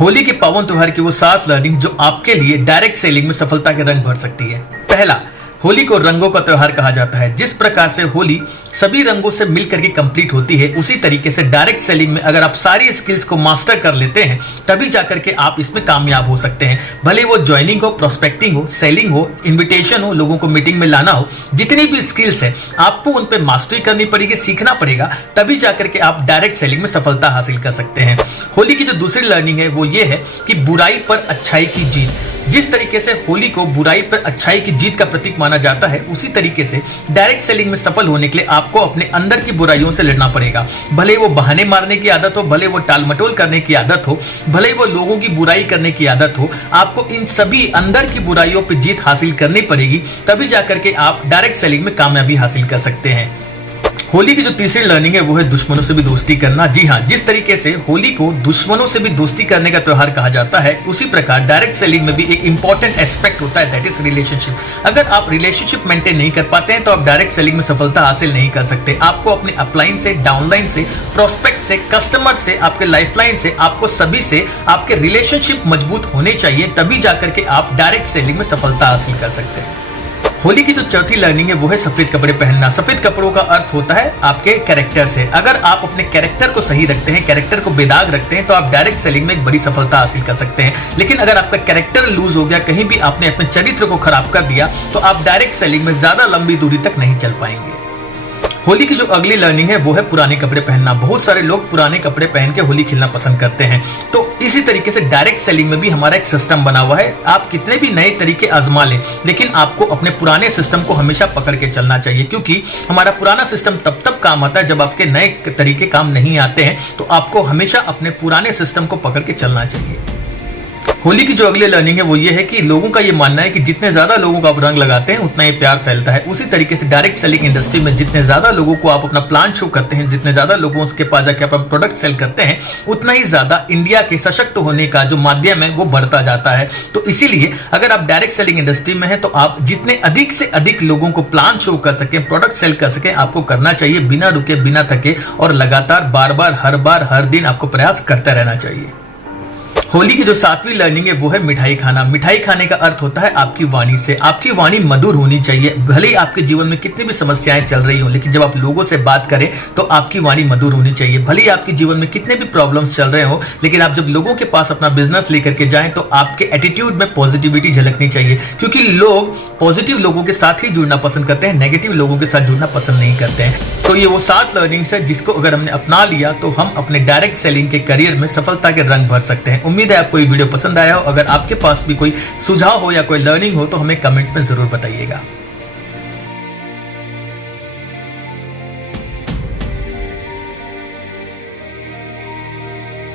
होली के पावन त्योहार की वो 7 लर्निंग जो आपके लिए डायरेक्ट सेलिंग में सफलता के रंग भर सकती है। पहला, होली को रंगों का त्योहार कहा जाता है। जिस प्रकार से होली सभी रंगों से मिलकर के कंप्लीट होती है, उसी तरीके से डायरेक्ट सेलिंग में अगर आप सारी स्किल्स को मास्टर कर लेते हैं तभी जाकर के आप इसमें कामयाब हो सकते हैं। भले वो ज्वाइनिंग हो, प्रोस्पेक्टिंग हो, सेलिंग हो, इन्विटेशन हो, लोगों को मीटिंग में लाना हो, जितनी भी स्किल्स है आपको उन पर मास्टरी करनी पड़ेगी, सीखना पड़ेगा, तभी जाकर के आप डायरेक्ट सेलिंग में सफलता हासिल कर सकते हैं। होली की जो दूसरी लर्निंग है वो ये है कि बुराई पर अच्छाई की जीत। जिस तरीके से होली को बुराई पर अच्छाई की जीत का प्रतीक माना जाता है, उसी तरीके से डायरेक्ट सेलिंग में सफल होने के लिए आपको अपने अंदर की बुराइयों से लड़ना पड़ेगा। भले वो बहाने मारने की आदत हो, भले वो टाल मटोल करने की आदत हो, भले वो लोगों की बुराई करने की आदत हो, आपको इन सभी अंदर की बुराइयों पर जीत हासिल करनी पड़ेगी, तभी जाकर के आप डायरेक्ट सेलिंग में कामयाबी हासिल कर सकते हैं। होली की जो तीसरी लर्निंग है वो है दुश्मनों से भी दोस्ती करना। जी हाँ, जिस तरीके से होली को दुश्मनों से भी दोस्ती करने का त्योहार कहा जाता है, उसी प्रकार डायरेक्ट सेलिंग में भी एक इंपॉर्टेंट एस्पेक्ट होता है, दैट इज रिलेशनशिप। अगर आप रिलेशनशिप मेंटेन नहीं कर पाते हैं तो आप डायरेक्ट सेलिंग में सफलता हासिल नहीं कर सकते। आपको अपने अपलाइन से, डाउनलाइन से, प्रोस्पेक्ट से, कस्टमर से, आपके लाइफलाइन से, आपको सभी से आपके रिलेशनशिप मजबूत होने चाहिए, तभी जाकर के आप डायरेक्ट सेलिंग में सफलता हासिल कर सकते हैं। होली की जो चौथी लर्निंग है वो है सफेद कपड़े पहनना। सफेद कपड़ों का अर्थ होता है आपके कैरेक्टर से। अगर आप अपने कैरेक्टर को सही रखते हैं, कैरेक्टर को बेदाग रखते हैं, तो आप डायरेक्ट सेलिंग में एक बड़ी सफलता हासिल कर सकते हैं। लेकिन अगर आपका कैरेक्टर लूज हो गया, कहीं भी आपने अपने चरित्र को खराब कर दिया, तो आप डायरेक्ट सेलिंग में ज्यादा लंबी दूरी तक नहीं चल पाएंगे। होली की जो अगली लर्निंग है वो है पुराने कपड़े पहनना। बहुत सारे लोग पुराने कपड़े पहन के होली खेलना पसंद करते हैं, तो इसी तरीके से डायरेक्ट सेलिंग में भी हमारा एक सिस्टम बना हुआ है। आप कितने भी नए तरीके आजमा लें, लेकिन आपको अपने पुराने सिस्टम को हमेशा पकड़ के चलना चाहिए, क्योंकि हमारा पुराना सिस्टम तब काम आता है जब आपके नए तरीके काम नहीं आते हैं। तो आपको हमेशा अपने पुराने सिस्टम को पकड़ के चलना चाहिए। होली की जो अगली लर्निंग है वो ये है कि लोगों का ये मानना है कि जितने ज्यादा लोगों को आप रंग लगाते हैं उतना ही प्यार फैलता है। उसी तरीके से डायरेक्ट सेलिंग इंडस्ट्री में जितने ज्यादा लोगों को आप अपना प्लान शो करते हैं, जितने ज्यादा लोगों के पास जाके अपना प्रोडक्ट सेल करते हैं, उतना ही ज्यादा इंडिया के सशक्त होने का जो माध्यम है वो बढ़ता जाता है। तो इसीलिए अगर आप डायरेक्ट सेलिंग इंडस्ट्री में हैं तो आप जितने अधिक से अधिक लोगों को प्लान शो कर सकें, प्रोडक्ट सेल कर सकें, आपको करना चाहिए, बिना रुके, बिना थके, और लगातार बार-बार हर दिन आपको प्रयास करते रहना चाहिए। होली की जो 7वीं लर्निंग है वो है मिठाई खाना। मिठाई खाने का अर्थ होता है आपकी वाणी से। आपकी वाणी मधुर होनी चाहिए। भले ही आपके जीवन में कितनी भी समस्याएं चल रही हो, लेकिन जब आप लोगों से बात करें तो आपकी वाणी मधुर होनी चाहिए। भले ही आपके जीवन में कितने भी प्रॉब्लम्स चल रहे हो, लेकिन आप जब लोगों के पास अपना बिजनेस लेकर के जाएं तो आपके एटीट्यूड में पॉजिटिविटी झलकनी चाहिए, क्योंकि लोग पॉजिटिव लोगों के साथ ही जुड़ना पसंद करते हैं, नेगेटिव लोगों के साथ जुड़ना पसंद नहीं करते हैं। तो ये वो 7 लर्निंग्स है जिसको अगर हमने अपना लिया तो हम अपने डायरेक्ट सेलिंग के करियर में सफलता के रंग भर सकते हैं। उम्मीद है आपको ये वीडियो पसंद आया हो। अगर आपके पास भी कोई सुझाव हो या कोई लर्निंग हो तो हमें कमेंट में जरूर बताइएगा।